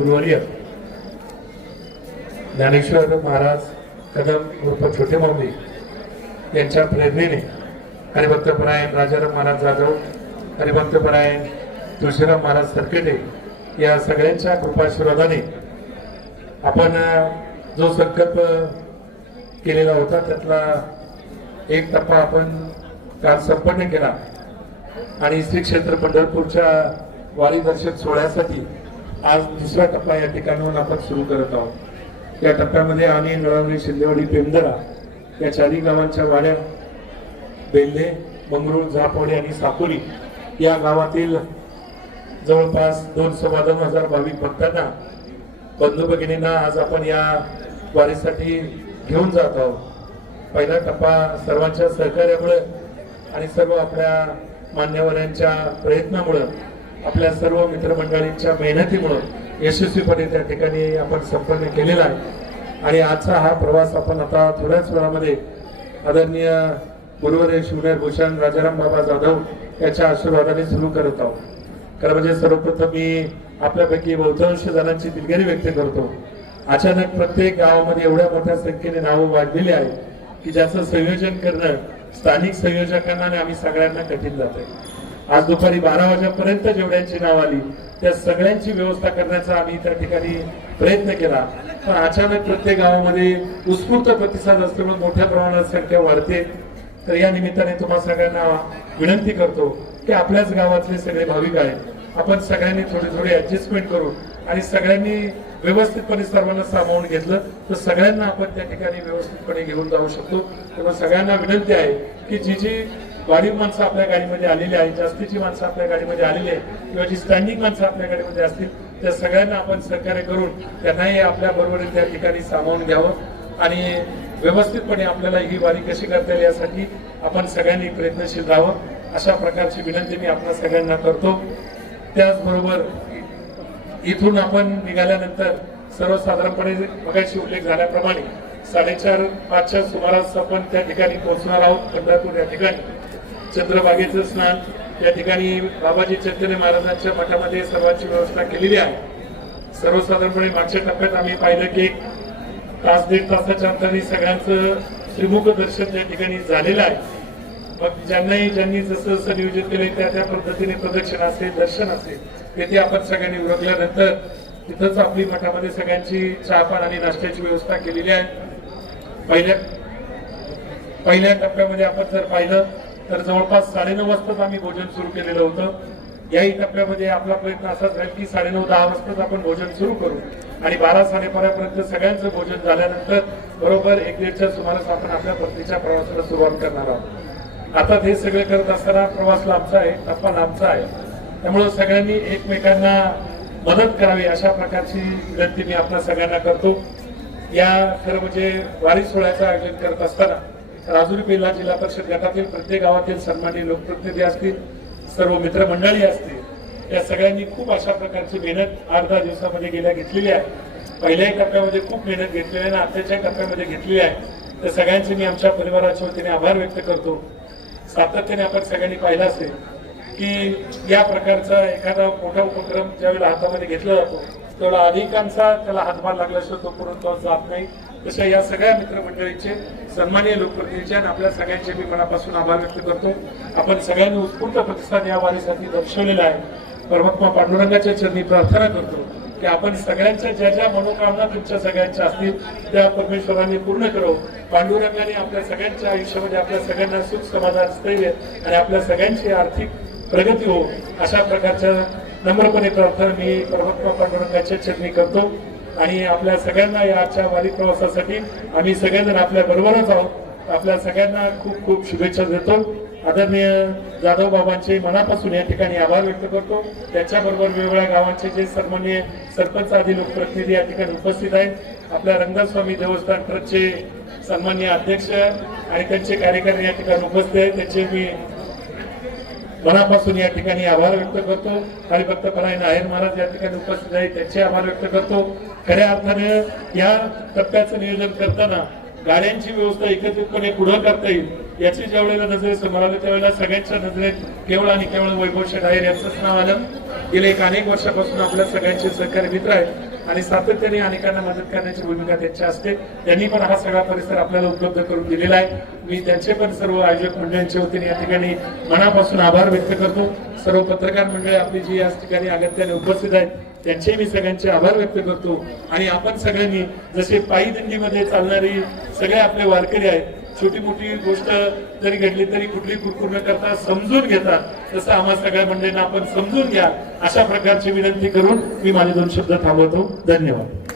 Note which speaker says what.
Speaker 1: गुरुवर्य ज्ञानेश्वर महाराज कदम उर्फ छोटे माऊली यांच्या प्रेरणेने हरिभक्तपरायण राजाराम महाराज जाधव हरिभक्तपरायण तुळशीराम महाराज सरकेटे या सगळ्यांच्या कृपाशीर्वादाने आपण जो संकल्प केलेला होता त्यातला एक टप्पा आपण काल संपन्न केला. आणि श्री क्षेत्र पंढरपूरच्या वारी दर्शन सोहळ्यासाठी आज दुसरा टप्पा या ठिकाणाहून आपण सुरू करत आहोत. या टप्प्यामध्ये आम्ही नळवली शिंदेवाडी पेमदरा या चारही गावांच्या वाड्या बेल्हे मंगरूळ झापवडे आणि साकोली या गावातील जवळपास दोन सव्वा दोन हजार भाविक भक्तांना बंधू भगिनींना आज आपण या वारीसाठी घेऊन जात आहोत. पहिला टप्पा सर्वांच्या सहकार्यामुळे आणि सर्व आपल्या मान्यवरांच्या प्रयत्नामुळं आपल्या सर्व मित्रमंडळींच्या मेहनतीमुळं यशस्वीपणे त्या ठिकाणी आपण संपन्न केलेला आहे. आणि आजचा हा प्रवास आपण आता थोड्याच वेळामध्ये आदरणीय गुरुवरे शिवनेर भूषण राजाराम बाबा जाधव याच्या आशीर्वादाने सुरू करत आहोत. खरं म्हणजे सर्वप्रथम मी आपल्यापैकी बहुतांश जणांची दिलगिरी व्यक्त करतो. अचानक प्रत्येक गावामध्ये एवढ्या मोठ्या संख्येने नावं वाढलेली आहेत की ज्याचं संयोजन करणं स्थानिक संयोजकांना आणि आम्ही सगळ्यांना कठीण जातंय. आज दुपारी बारा वाजेपर्यंत जेवढ्यांची नाव आली त्या सगळ्यांची व्यवस्था करण्याचा आम्ही त्या ठिकाणी प्रयत्न केला. पण अचानक प्रत्येक गावामध्ये उत्स्फूर्त प्रतिसाद असल्यामुळे मोठ्या प्रमाणात संख्या वाढते. तर या निमित्ताने तुम्हा सगळ्यांना विनंती करतो की आपल्याच गावातले सगळे भाविक आहेत आपण सगळ्यांनी थोडी थोडी ऍडजस्टमेंट करू आणि सगळ्यांनी व्यवस्थितपणे सर्वांना सामावून घेतलं तर सगळ्यांना आपण त्या ठिकाणी व्यवस्थितपणे घेऊन जाऊ शकतो. तेव्हा सगळ्यांना विनंती आहे की जी जी वाढीव माणसं आपल्या गाडीमध्ये आलेली आहेत जास्तीची माणसं आपल्या गाडीमध्ये आलेली आहेत किंवा जी स्टँडिंग माणसं आपल्या गाडीमध्ये असतील त्या सगळ्यांना आपण सहकार्य करून त्यांनाही आपल्या बरोबर त्या ठिकाणी सामावून घ्यावं आणि व्यवस्थितपणे आपल्याला ही वारी कशी करता येईल यासाठी आपण सगळ्यांनी प्रयत्नशील राहावं. अशा प्रकारची विनंती मी आपल्या सगळ्यांना करतो. त्याचबरोबर इथून आपण निघाल्यानंतर सर्वसाधारणपणे मगाशी उल्लेख झाल्याप्रमाणे साडेचार पाचच्या सुमारास आपण त्या ठिकाणी पोहोचणार आहोत पंढरपूर या ठिकाणी. चंद्रबागेचं स्नान. या ठिकाणी बाबाजी चैतन्य महाराजांच्या मठामध्ये सर्वांची व्यवस्था केलेली आहे. सर्वसाधारणपणे मागच्या टप्प्यात आम्ही पाहिलं की एक तास दीड तासाच्या अंतराने सगळ्यांचं श्रीमुख दर्शन त्या ठिकाणी झालेलं आहे. मग ज्यांनाही ज्यांनी जसं जसं नियोजित केले त्या त्या पद्धतीने प्रदक्षिण असेल दर्शन असेल तेथे आपण सगळ्यांनी उरकल्यानंतर तिथंच आपली मठामध्ये सगळ्यांची चहापान आणि नाश्त्याची व्यवस्था केलेली आहे. पहिल्या पहिल्या टप्प्यामध्ये आपण जर पाहिलं तर जवळपास साडेनऊ वाजताच आम्ही भोजन सुरू केलेलं होतं. याही टप्प्यामध्ये आपला प्रयत्न असाच राहील की साडेनऊ दहा वाजताच आपण भोजन सुरू करू. आणि बारा साडेबारापर्यंत सगळ्यांचं भोजन झाल्यानंतर बरोबर एक दीडच्या सुमारास आपण आपल्या परतीच्या प्रवासाला सुरुवात करणार आहोत. आता हे सगळे करत असताना प्रवास लांबचा आहे टप्पा लांबचा आहे. त्यामुळं सगळ्यांनी एकमेकांना मदत करावी अशा प्रकारची विनंती मी आपल्या सगळ्यांना करतो. या खरं म्हणजे वारी सोहळ्याचं आयोजन करत असताना राजुरी पेल्ला जिल्हा परिषद गटातील प्रत्येक गावातील सन्माननीय लोकप्रतिनिधी असतील सर्व मित्रमंडळी असतील या सगळ्यांनी खूप अशा प्रकारची मेहनत आठ दहा दिवसामध्ये गेल्या घेतलेली आहे. पहिल्याही टप्प्यामध्ये खूप मेहनत घेतलेली आहे आणि आताच्या टप्प्यामध्ये घेतलेली आहे. तर सगळ्यांचे मी आमच्या परिवाराच्या वतीने आभार व्यक्त करतो. सातत्याने आपण सगळ्यांनी पाहिलं असेल की या प्रकारचा एखादा मोठा उपक्रम ज्यावेळेला हातामध्ये घेतला जातो तेवढा अनेकांचा त्याला हातभार लागल्याशिवाय तो पूर्ण तो जात नाही. तशा या सगळ्या मित्रमंडळीचे सन्माननीय लोकप्रतिनिधीचे आणि आपल्या सगळ्यांचे मी मनापासून आभार व्यक्त करतो. आपण सगळ्यांनी उत्स्फूर्त प्रतिसाद या वारीसाठी दर्शवलेला आहे. परमात्मा पांडुरंगाच्या चरणी प्रार्थना करतो की आपण सगळ्यांच्या ज्या ज्या मनोकामना तुमच्या सगळ्यांच्या असतील त्या परमेश्वराने पूर्ण करो. पांडुरंगाने आपल्या सगळ्यांच्या आयुष्यामध्ये आपल्या सगळ्यांना सुख समाधान स्थैर्य आणि आपल्या सगळ्यांची आर्थिक प्रगती हो अशा प्रकारच्या नम्रपणे प्रार्थना मी परमात्मा पांडुरंगाच्या चरणी करतो. आणि आपल्या सगळ्यांना या आजच्या वारी प्रवासासाठी आम्ही सगळेजण आपल्या बरोबरच आहोत. आपल्या सगळ्यांना खूप खूप शुभेच्छा देतो. आदरणीय जाधव बाबांचे मनापासून या ठिकाणी आभार व्यक्त करतो. त्याच्याबरोबर वेगवेगळ्या गावांचे जे सन्मान्य सरपंच आदी लोकप्रतिनिधी या ठिकाणी उपस्थित आहेत. आपल्या रंगस्वामी देवस्थान ट्रस्टचे सन्मान्य अध्यक्ष आणि त्यांचे कार्यकारी या ठिकाणी उपस्थित आहेत. त्यांचे मी मनापासून या ठिकाणी आभार व्यक्त करतो. आणि फक्त आहेर महाराज या ठिकाणी उपस्थित आहे त्यांचे आभार व्यक्त करतो. खऱ्या अर्थाने या टप्प्याचं नियोजन करताना गाड्यांची व्यवस्था एकत्रितपणे पुढे करता येईल. याची ज्या वेळेला नजरेसमोर आलं त्यावेळेला सगळ्यांच्या नजरेत केवळ आणि केवळ वैभव शेठ आहेर यांचंच नाव आलं. गेले एक अनेक वर्षापासून आपल्या सगळ्यांचे सहकारी मित्र आहेत आणि सातत्याने अनेकांना मदत करण्याची भूमिका त्यांची असते. त्यांनी पण हा सगळा परिसर आपल्याला उपलब्ध करून दिलेला आहे. मी त्यांचे पण सर्व आयोजक मंडळांच्या वतीने या ठिकाणी मनापासून आभार व्यक्त करतो. सर्व पत्रकार मंडळी आपली जी याच ठिकाणी अगत्याने उपस्थित आहेत त्यांचे मी सगळ्यांचे आभार व्यक्त करतो. आणि आपण सगळ्यांनी जसे पायी दिंडीमध्ये चालणारी सगळे आपले वारकरी आहेत छोटी मोठी गोष्ट जरी घडली तरी कुठली कुरकुर न करता समजून घेतात. तसं आम्हा सगळ्या मंडळींना आपण समजून घ्या. अशा प्रकारची विनंती करून मी माझे दोन शब्द थांबवतो. धन्यवाद.